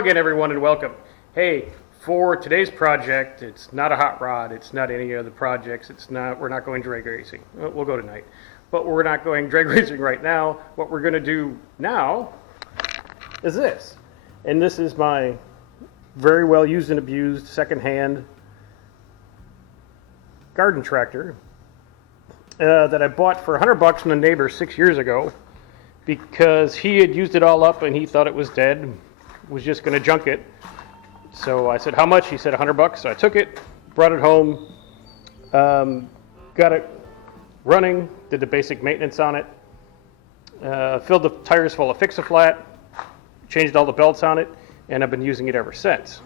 again, everyone, and welcome. Hey, for today's project, it's not a hot rod, it's not any other projects, we're not going drag racing. We'll go tonight, but we're not going drag racing right now. What we're going to do now is this. And this is my very well used and abused secondhand garden tractor that I bought for $100 from a neighbor 6 years ago because he had used it all up and he thought it was dead, was just going to junk it. So I said, how much? He said $100. So I took it, brought it home, got it running, did the basic maintenance on it, filled the tires full of Fix-A-Flat, changed all the belts on it, and I've been using it ever since.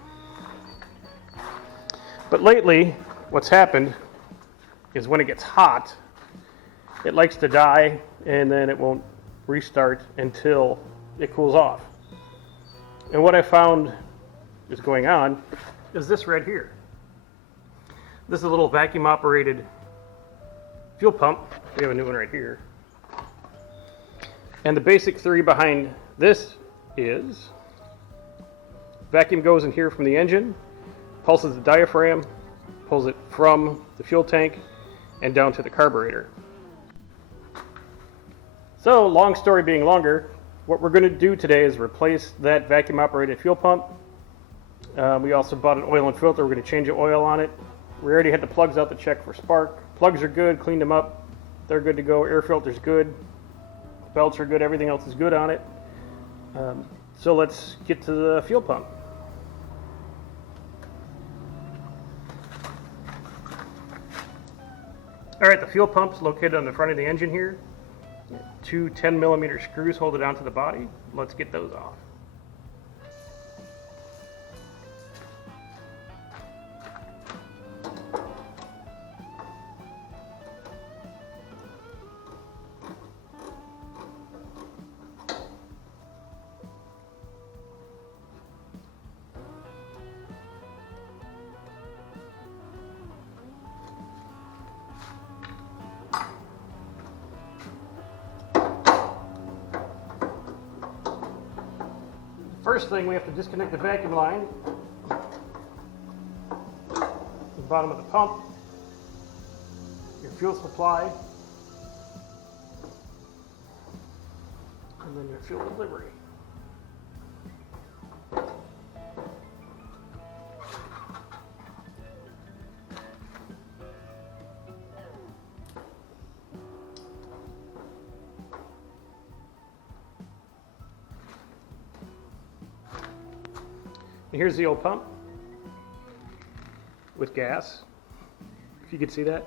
But lately, what's happened is when it gets hot, it likes to die, and then it won't restart until it cools off. And what I found is going on is this right here. This is a little vacuum operated fuel pump. We have a new one right here. And the basic theory behind this is vacuum goes in here from the engine, pulses the diaphragm, pulls it from the fuel tank and down to the carburetor. So, long story being longer, what we're going to do today is replace that vacuum operated fuel pump. We also bought an oil and filter. We're going to change the oil on it. We already had the plugs out to check for spark. Plugs are good, cleaned them up. They're good to go. Air filter's good. Belts are good. Everything else is good on it. So let's get to the fuel pump. All right, the fuel pump's located on the front of the engine here. Two 10mm screws hold it onto the body. Let's get those off. First thing, we have to disconnect the vacuum line, the bottom of the pump, your fuel supply, and then your fuel delivery. And here's the old pump with gas, if you could see that.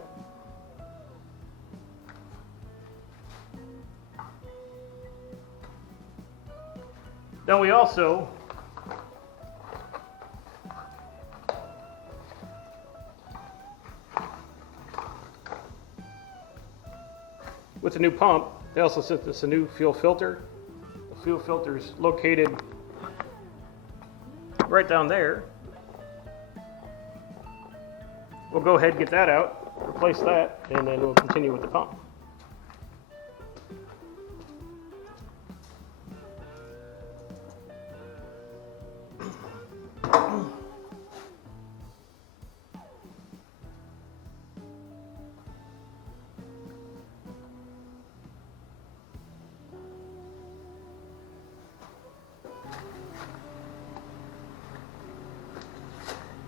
Now we also with the new pump, they also sent us a new fuel filter. The fuel filter is located right down there. We'll go ahead and get that out, replace that, and then we'll continue with the pump.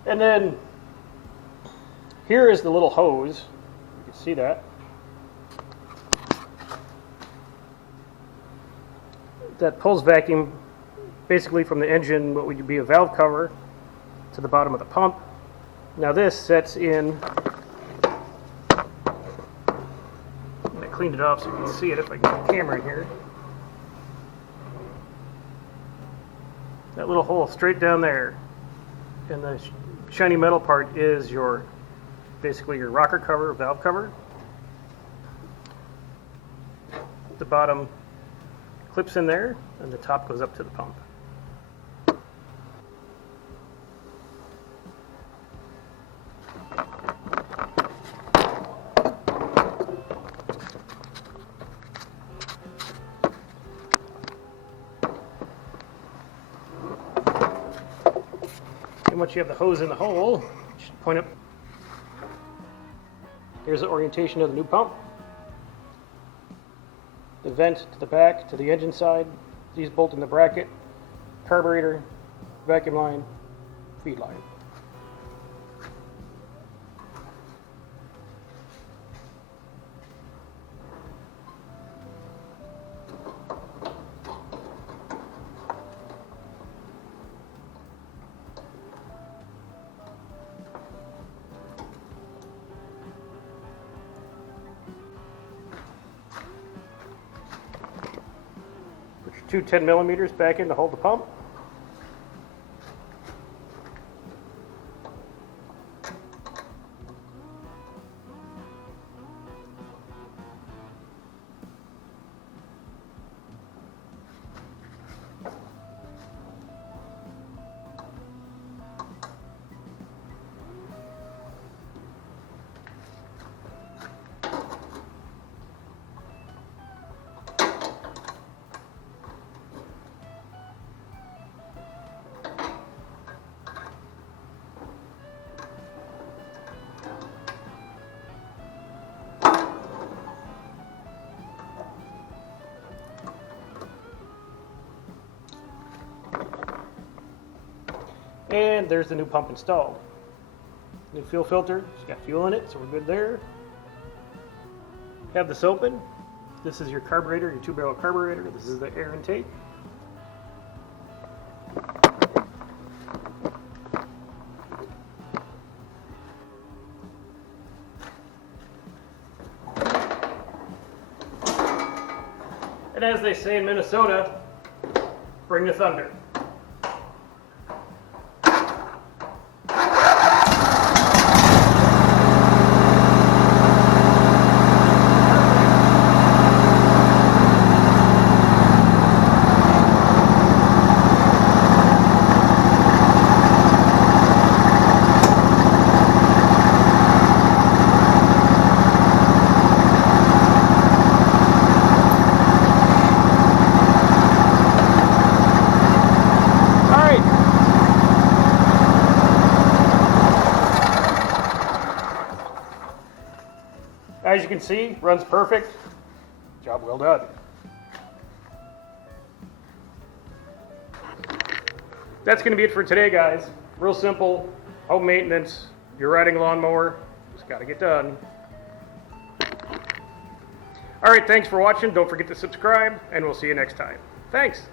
And then here is the little hose. You can see that. That pulls vacuum basically from the engine, what would be a valve cover, to the bottom of the pump. Now this sets in, and I cleaned it off so you can see it if I get the camera in here. That little hole straight down there. And the shiny metal part is basically your rocker cover, valve cover. The bottom clips in there, and the top goes up to the pump. once you have the hose in the hole, just point up. Here's the orientation of the new pump. The vent to the back, to the engine side. These bolt in the bracket. Carburetor, vacuum line, feed line. Put your two 10mm back in to hold the pump. And there's the new pump installed. New fuel filter, it's got fuel in it, so we're good there. Have this open. This is your carburetor, your 2-barrel carburetor. This is the air intake. And as they say in Minnesota, bring the thunder. As you can see, runs perfect. Job well done. That's going to be it for today, guys. Real simple, home maintenance. You're riding a lawnmower, just got to get done. All right, thanks for watching. Don't forget to subscribe, and we'll see you next time. Thanks.